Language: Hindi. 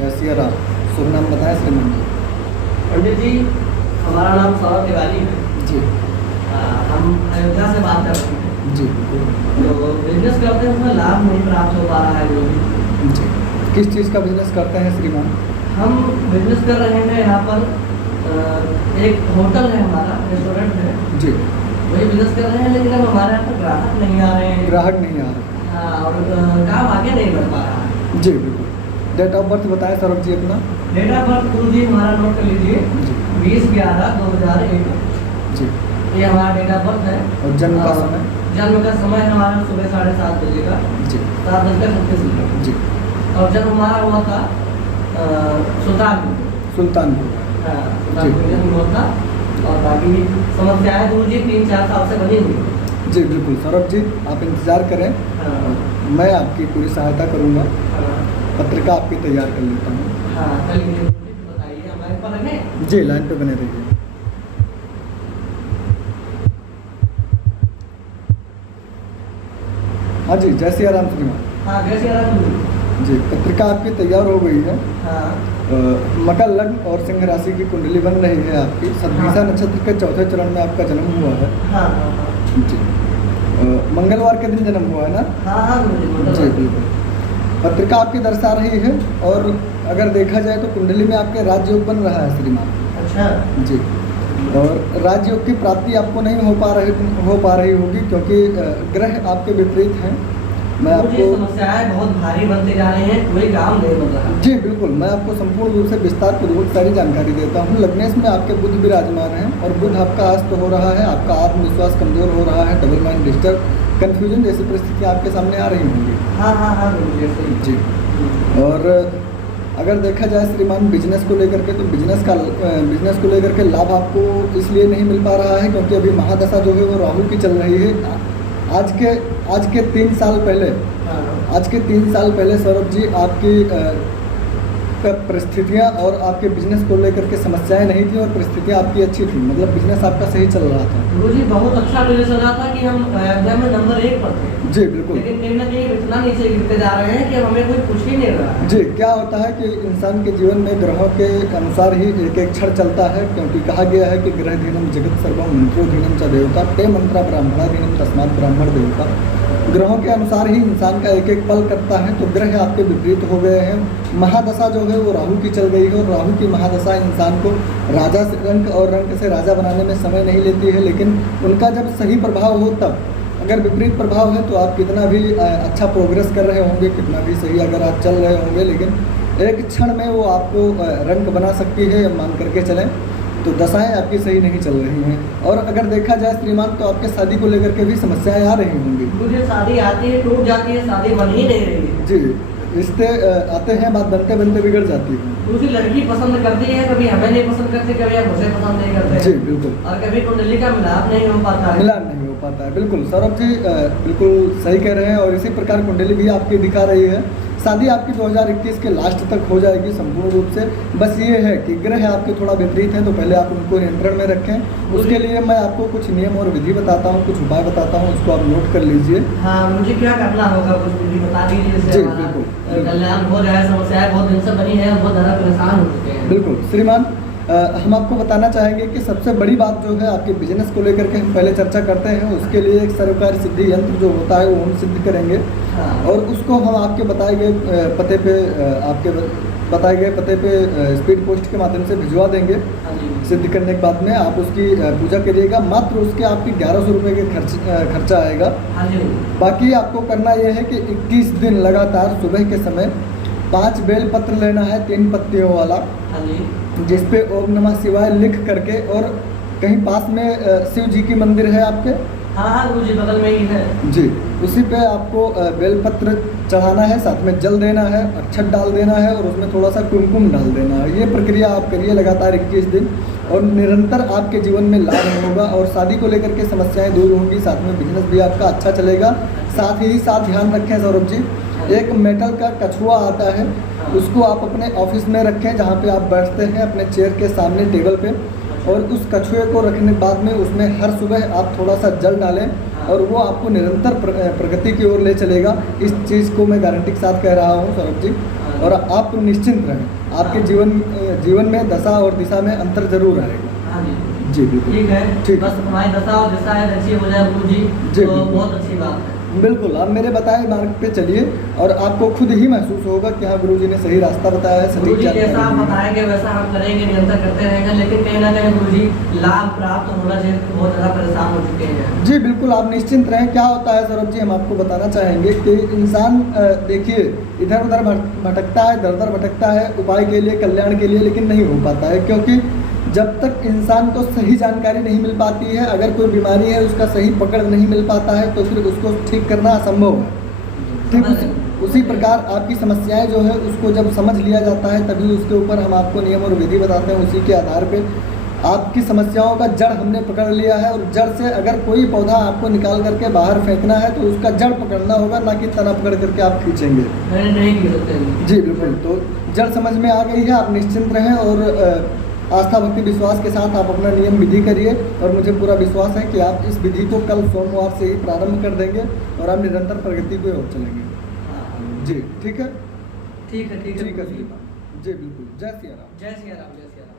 जय सिया राम। शुभ नाम बताएं श्रीमान जी। पंडित जी, हमारा नाम सौरभ तिवारी है जी हम अयोध्या से बात कर रहे हैं। जी तो बिजनेस करते हैं, उसमें लाभ नहीं प्राप्त हो पा रहा है जो भी। जी। किस चीज़ का बिजनेस करते हैं श्रीमान? हम बिजनेस कर रहे हैं यहाँ पर एक होटल है, हमारा रेस्टोरेंट है जी। वही बिजनेस कर रहे हैं, लेकिन अब हमारे यहाँ पर ग्राहक नहीं आ रहे हैं। ग्राहक नहीं आ रहे? हाँ, और काम आगे नहीं बढ़ पा रहा है। जी बिल्कुल। डेट ऑफ बर्थ बताएं सौरभ जी अपना। डेट ऑफ बर्थ गुरु जी हमारा नोट कर लीजिए, जी 20/11/2001। जी। ये हमारा डेट ऑफ बर्थ है। और जन्म का समय? जन्म का समय हमारा सुबह 7:30 बजे का, जी 7:37। जी। और जब हमारा हुआ था सुल्तानपुर। सुल्तानपुर। हाँ, सुल्तानपुर में जन्म हुआ था। और बाकी समस्याएं गुरु जी 3-4 साल से बनी हुई हैं। जी बिल्कुल सौरभ जी, आप इंतज़ार करें, हाँ, मैं आपकी पूरी सहायता करूँगा। हाँ, पत्रिका आपकी तैयार कर लेता हूँ। हाँ, कल मुझे बताइए, हमारे पर रखें। जी लाइन पे बने रहिए। हाँ जी, जय सिया राम श्रीमान। हाँ, जैसे यार जी, पत्रिका आपकी तैयार हो गई है। हाँ, मकर लग्न और सिंह राशि की कुंडली बन रही है आपकी। सद्भिषा नक्षत्र के चौथे चरण में आपका जन्म हुआ है। हाँ, हाँ, जी। मंगलवार के दिन जन्म हुआ है ना? हाँ, हाँ, गुरु जी जी बिल्कुल। पत्रिका आपकी दर्शा रही है, और अगर देखा जाए तो कुंडली में आपके राजयोग बन रहा है श्रीमान। अच्छा। जी। और राजयोग की प्राप्ति आपको नहीं हो पा रही होगी, क्योंकि ग्रह आपके विपरीत हैं। मैं मुझे आपको समस्याएं बहुत भारी बनते जा रहे हैं, कोई काम नहीं बन रहा। जी बिल्कुल, मैं आपको संपूर्ण रूप से विस्तार पूर्वक सारी जानकारी देता हूँ। लग्नेश में आपके बुध विराजमान हैं, और बुध आपका अस्त हो रहा है, आपका आत्मविश्वास कमजोर हो रहा है, डबल माइंड डिस्टर्ब, कन्फ्यूजन जैसी परिस्थितियाँ आपके सामने आ रही होंगी। हाँ, हाँ, हाँ, गुरु जी ऐसे ही। जी। और अगर देखा जाए श्रीमान बिजनेस को लेकर के, तो बिजनेस को लेकर के लाभ आपको इसलिए नहीं मिल पा रहा है क्योंकि अभी महादशा जो है वो राहु की चल रही है। आज के 3 साल पहले हाँ, आज के 3 साल पहले सौरभ जी आपकी परिस्थितियाँ और आपके बिजनेस को लेकर के समस्याएं नहीं थी, और परिस्थितियाँ आपकी अच्छी थी, मतलब बिजनेस आपका सही चल रहा था। गुरु जी बहुत अच्छा बिजनेस चल रहा था कि हम अयोध्या में नंबर 1 पर थे। जी बिल्कुल। लेकिन कहीं ना कहीं इतना नीचे गिरते जा रहे हैं कि अब हमें कोई पूछ ही नहीं रहा है। जी, क्या होता है कि इंसान के जीवन में ग्रहों के अनुसार ही एक एक क्षण चलता है, क्योंकि कहा गया है कि ग्रहधीनम जगत सर्वम मंत्रोधीनम च देवता ते मंत्रा ब्राह्मणाधीनम तस्मात् ब्राह्मण देवता। ग्रहों के अनुसार ही इंसान का एक एक पल करता है। तो ग्रह आपके विपरीत हो गए हैं। महादशा जो है वो राहु की चल गई है, और राहु की महादशा इंसान को राजा से रंक और रंक से राजा बनाने में समय नहीं लेती है, लेकिन उनका जब सही प्रभाव हो तब। अगर विपरीत प्रभाव है तो आप कितना भी अच्छा प्रोग्रेस कर रहे होंगे, कितना भी सही अगर आप चल रहे होंगे, लेकिन एक क्षण में वो आपको रंक बना सकती है, मान करके चलें। तो दशाएं आपकी सही नहीं चल रही हैं। और अगर देखा जाए श्रीमान तो आपके शादी को लेकर के भी समस्याएं आ रही होंगी। मुझे शादी आती है, टूट जाती है, शादी बन ही नहीं रही है। जी, रिश्ते आते हैं, बात बनते बनते बिगड़ जाती है। दूसरी लड़की पसंद करती है, कभी हमें नहीं पसंद करती, कभी हम उसे पसंद नहीं करते। जी बिल्कुल। और कभी कुंडली का मिलाप नहीं हो पाता है। मिलान नहीं हो पाता है, बिल्कुल सौरभ जी बिल्कुल सही कह रहे हैं। और इसी प्रकार कुंडली भी आपकी दिखा रही है। शादी आपकी 2021 के लास्ट तक हो जाएगी संपूर्ण रूप से। बस ये है कि ग्रह आपके थोड़ा विपरीत हैं, तो पहले आप उनको नियंत्रण में रखें। उसके लिए मैं आपको कुछ नियम और विधि बताता हूँ, कुछ उपाय बताता हूँ, उसको आप नोट कर लीजिए। हाँ, मुझे क्या करना होगा, कुछ विधि बता दीजिए जिससे जी, हमारा बिल्कुल। कल्याण हो जाए। समस्याएं बहुत दिन से बनी है, बहुत ज़्यादा परेशान हो चुके हैं। बिल्कुल श्रीमान, हम आपको बताना चाहेंगे कि सबसे बड़ी बात जो है आपके बिजनेस को लेकर के हम पहले चर्चा करते हैं। उसके लिए एक सर्वकारी सिद्धि यंत्र जो होता है वो हम सिद्ध करेंगे, हाँ। और उसको हम आपके बताए गए पते पे स्पीड पोस्ट के माध्यम से भिजवा देंगे। हाँ जी। सिद्ध करने के बाद में आप उसकी पूजा करिएगा। मात्र उसके आपकी 1100 रुपये के खर्चा आएगा। हाँ जी। बाकी आपको करना यह है कि 21 दिन लगातार सुबह के समय 5 बेलपत्र लेना है, 3 पत्तियों वाला, हाँ जी। जिस पे ओम नमः शिवाय लिख करके, और कहीं पास में शिव जी की मंदिर है आपके? हाँ, हाँ, गुरु जी बगल में ही है। जी, उसी पे आपको बेलपत्र चढ़ाना है, साथ में जल देना है, अक्षत डाल देना है, और उसमें थोड़ा सा कुमकुम डाल देना है। ये प्रक्रिया आप करिए लगातार 21 दिन, और निरंतर आपके जीवन में लाभ होगा, और शादी को लेकर के समस्याएं दूर होंगी। साथ में बिजनेस भी आपका अच्छा चलेगा। साथ ही साथ ध्यान रखें सौरभ जी, एक मेटल का कछुआ आता है, उसको आप अपने ऑफिस में रखें, जहाँ पे आप बैठते हैं अपने चेयर के सामने टेबल पे। और उस कछुए को रखने के बाद में उसमें हर सुबह आप थोड़ा सा जल डालें, और वो आपको निरंतर प्रगति की ओर ले चलेगा। इस चीज़ को मैं गारंटी के साथ कह रहा हूँ सौरभ जी। और आप निश्चिंत रहें, आपके जीवन में दशा और दिशा में अंतर जरूर आएगा। हाँ जी जी बिल्कुल ठीक है। ठीक। बस हमारी दशा और दिशा है अच्छी हो जाए गुरु जी, जी, तो बिल्कुल। बहुत अच्छी बात है। बिल्कुल, आप मेरे बताए मार्ग पे चलिए और आपको खुद ही महसूस होगा कि हाँ गुरुजी ने सही रास्ता बताया है, गुरु सटीक जी जैसा आप जानकारी दी है। बताएंगे वैसा हम करेंगे, निरंतर करते रहेंगे, लेकिन कहीं ना कहीं गुरु जी लाभ प्राप्त होना चाहिए, बहुत ज़्यादा परेशान हो चुके हैं। जी बिल्कुल, आप निश्चिंत रहें। क्या होता है सौरभ जी, हम आपको बताना चाहेंगे कि इंसान देखिए इधर उधर भटकता है, दर दर भटकता है उपाय के लिए, कल्याण के लिए, लेकिन नहीं हो पाता है, क्योंकि जब तक इंसान को सही जानकारी नहीं मिल पाती है, अगर कोई बीमारी है उसका सही पकड़ नहीं मिल पाता है, तो फिर उसको ठीक करना असंभव है। ठीक उसी प्रकार आपकी समस्याएं जो है उसको जब समझ लिया जाता है, तभी उसके ऊपर हम आपको नियम और विधि बताते हैं। उसी के आधार पे आपकी समस्याओं का जड़ हमने पकड़ लिया है, और जड़ से अगर कोई पौधा आपको निकाल करके बाहर फेंकना है तो उसका जड़ पकड़ना होगा, ना कि तना पकड़ करके आप खींचेंगे। नहीं की सकते। जी बिल्कुल, तो जड़ समझ में आ गई है, आप निश्चिंत रहें और आस्था भक्ति विश्वास के साथ आप अपना नियम विधि करिए, और मुझे पूरा विश्वास है कि आप इस विधि को कल सोमवार से ही प्रारंभ कर देंगे और आप निरंतर प्रगति को ओर चलेंगे। जी ठीक है, ठीक है जी बिल्कुल, जय सिया राम। जय सिया राम, जय सिया राम।